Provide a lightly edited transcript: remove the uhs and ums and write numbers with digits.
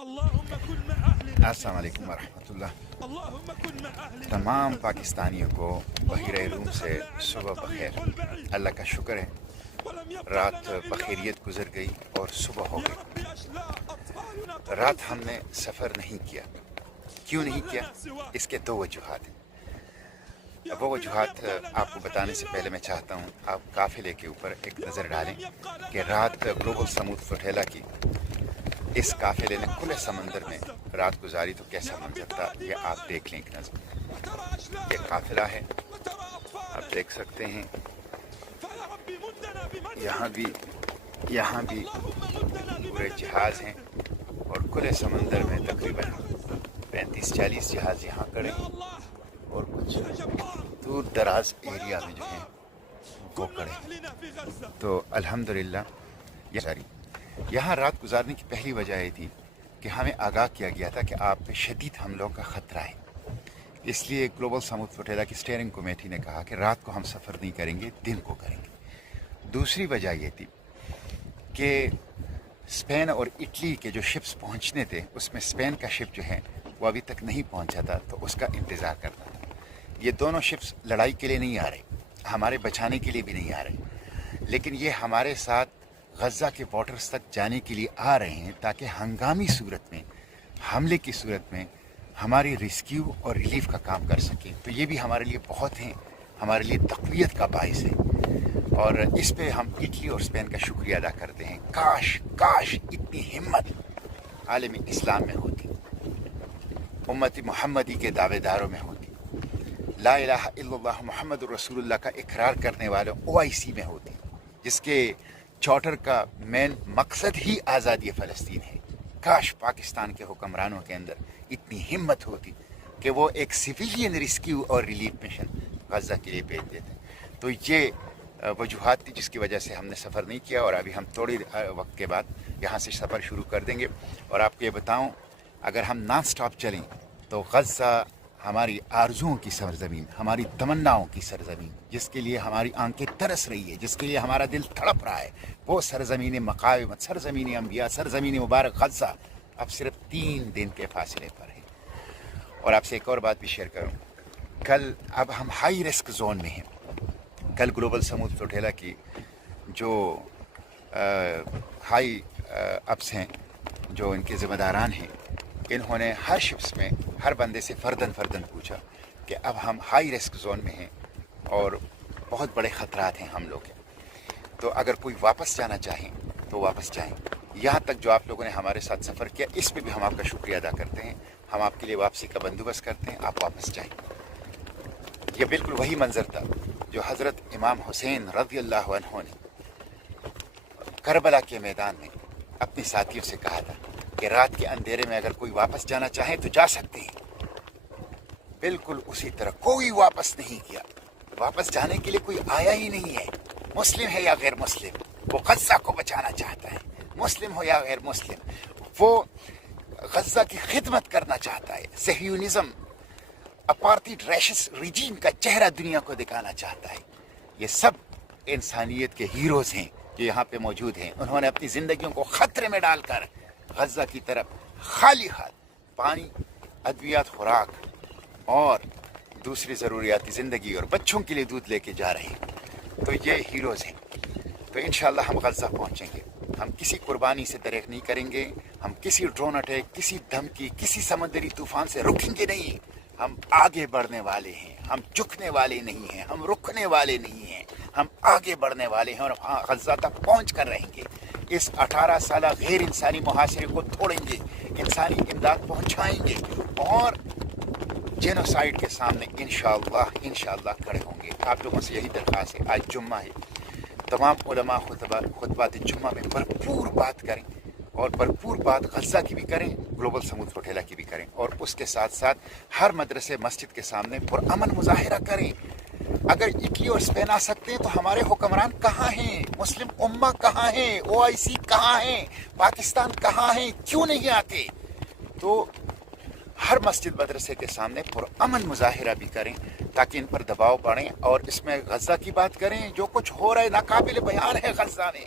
السلام علیکم ورحمۃ اللہ۔ تمام پاکستانیوں کو بحیرہ روم سے صبح بخیر۔ اللہ کا شکر ہے رات بخیریت گزر گئی اور صبح ہو گئی۔ رات ہم نے سفر نہیں کیا۔ کیوں نہیں کیا؟ اس کے دو وجوہات ہیں۔ وہ وجوہات آپ کو بتانے سے پہلے میں چاہتا ہوں آپ قافلے کے اوپر ایک نظر ڈالیں کہ رات گلوبل سمود فٹیلا کی اس قافلے نے کھلے سمندر میں رات گزاری تو کیسا منظر تھا، یہ آپ دیکھ لیں ایک نظر۔ ایک قافلہ ہے، آپ دیکھ سکتے ہیں، یہاں بھی پورے جہاز ہیں اور کھلے سمندر میں تقریباً 35-40 جہاز یہاں کھڑے ہیں اور کچھ دور دراز ایریا میں جو ہیں وہ کھڑے ہیں۔ تو الحمدللہ یہاں رات گزارنے کی پہلی وجہ یہ تھی کہ ہمیں آگاہ کیا گیا تھا کہ آپ پہ شدید حملوں کا خطرہ ہے، اس لیے گلوبل سمود فٹیلا کی اسٹیئرنگ کمیٹی نے کہا کہ رات کو ہم سفر نہیں کریں گے، دن کو کریں گے۔ دوسری وجہ یہ تھی کہ اسپین اور اٹلی کے جو شپس پہنچنے تھے اس میں اسپین کا شپ جو ہے وہ ابھی تک نہیں پہنچا تھا، تو اس کا انتظار کرنا تھا۔ یہ دونوں شپس لڑائی کے لیے نہیں آ رہے، ہمارے بچانے کے لیے بھی نہیں آ رہے، لیکن یہ ہمارے ساتھ غزہ کے بارڈرز تک جانے کے لیے آ رہے ہیں تاکہ ہنگامی صورت میں، حملے کی صورت میں ہماری ریسکیو اور ریلیف کا کام کر سکیں۔ تو یہ بھی ہمارے لیے بہت ہیں، ہمارے لیے تقویت کا باعث ہے، اور اس پہ ہم اٹلی اور اسپین کا شکریہ ادا کرتے ہیں۔ کاش اتنی ہمت عالم اسلام میں ہوتی، امت محمدی کے دعوے داروں میں ہوتی، لا الہ الا اللہ محمد رسول اللہ کا اقرار کرنے والوں OIC میں ہوتی، جس کے چارٹر کا مین مقصد ہی آزادی فلسطین ہے۔ کاش پاکستان کے حکمرانوں کے اندر اتنی ہمت ہوتی کہ وہ ایک سویلین ریسکیو اور ریلیف مشن غزہ کے لیے بھیج دیتے۔ تو یہ وجوہات تھی جس کی وجہ سے ہم نے سفر نہیں کیا، اور ابھی ہم تھوڑی وقت کے بعد یہاں سے سفر شروع کر دیں گے۔ اور آپ کو یہ بتاؤں، اگر ہم نان سٹاپ چلیں تو غزہ ہماری آرزوؤں کی سرزمین، ہماری تمناؤں کی سرزمین، جس کے لیے ہماری آنکھیں ترس رہی ہے، جس کے لیے ہمارا دل تڑپ رہا ہے، وہ سرزمین مقاومت، سرزمین انبیاء، سرزمین مبارک غزہ اب صرف 3 دن کے فاصلے پر ہے۔ اور آپ سے ایک اور بات بھی شیئر کروں، کل اب ہم ہائی رسک زون میں ہیں۔ کل گلوبل سمود فٹیلا کی جو ہائی اپس ہیں، جو ان کے ذمہ داران ہیں، انہوں نے ہر شپس میں ہر بندے سے فردن پوچھا کہ اب ہم ہائی رسک زون میں ہیں اور بہت بڑے خطرات ہیں ہم لوگ کے، تو اگر کوئی واپس جانا چاہیں تو واپس جائیں۔ یہاں تک جو آپ لوگوں نے ہمارے ساتھ سفر کیا، اس پہ بھی ہم آپ کا شکریہ ادا کرتے ہیں۔ ہم آپ کے لیے واپسی کا بندوبست کرتے ہیں، آپ واپس جائیں۔ یہ بالکل وہی منظر تھا جو حضرت امام حسین رضی اللہ عنہ نے کربلا کے میدان میں اپنے ساتھیوں سے کہا تھا کہ رات کے اندھیرے میں اگر کوئی واپس جانا چاہے تو جا سکتے ہیں۔ بالکل اسی طرح کوئی واپس نہیں کیا، واپس جانے کے لیے کوئی آیا ہی نہیں ہے، مسلم ہے یا غیر مسلم، وہ غزہ کو بچانا چاہتا ہے، مسلم ہو یا غیر مسلم، وہ غزہ کی خدمت کرنا چاہتا ہے۔ صہیونزم، اپارتھائڈ ریشس ریجیم کا چہرہ دنیا کو دکھانا چاہتا ہے۔ یہ سب انسانیت کے ہیروز ہیں جو یہاں پہ موجود ہیں۔ انہوں نے اپنی زندگیوں کو خطرے میں ڈال کر غزہ کی طرف خالی ہاتھ پانی، ادویات، خوراک اور دوسری ضروریاتی زندگی اور بچوں کے لیے دودھ لے کے جا رہے ہیں۔ تو یہ ہیروز ہیں۔ تو انشاءاللہ ہم غزہ پہنچیں گے، ہم کسی قربانی سے دریغ نہیں کریں گے، ہم کسی ڈرون اٹیک، کسی دھمکی، کسی سمندری طوفان سے رکیں گے نہیں۔ ہم آگے بڑھنے والے ہیں، ہم جھکنے والے نہیں ہیں، ہم رکنے والے نہیں ہیں، ہم آگے بڑھنے والے ہیں اور غزہ تک پہنچ کر رہیں گے۔ اس 18 سالہ غیر انسانی محاصرے کو توڑیں گے، انسانی امداد پہنچائیں گے اور جینوسائیڈ کے سامنے انشاءاللہ کھڑے ہوں گے۔ آپ لوگوں سے یہی درخواست ہے، آج جمعہ ہے، تمام علماء خطبات جمعہ میں بھرپور بات کریں، اور بھرپور بات غزہ کی بھی کریں، گلوبل سمود فٹیلا کی بھی کریں، اور اس کے ساتھ ساتھ ہر مدرسے مسجد کے سامنے پرامن مظاہرہ کریں۔ اگر اٹلی اور اسپین آ سکتے ہیں تو ہمارے حکمران کہاں ہیں؟ مسلم امہ کہاں ہیں؟ OIC کہاں ہیں؟ پاکستان کہاں ہیں؟ کیوں نہیں آتے؟ تو ہر مسجد مدرسے کے سامنے پرامن مظاہرہ بھی کریں تاکہ ان پر دباؤ بڑھیں، اور اس میں غزہ کی بات کریں۔ جو کچھ ہو رہا ہے ناقابل بیان ہے، غزہ میں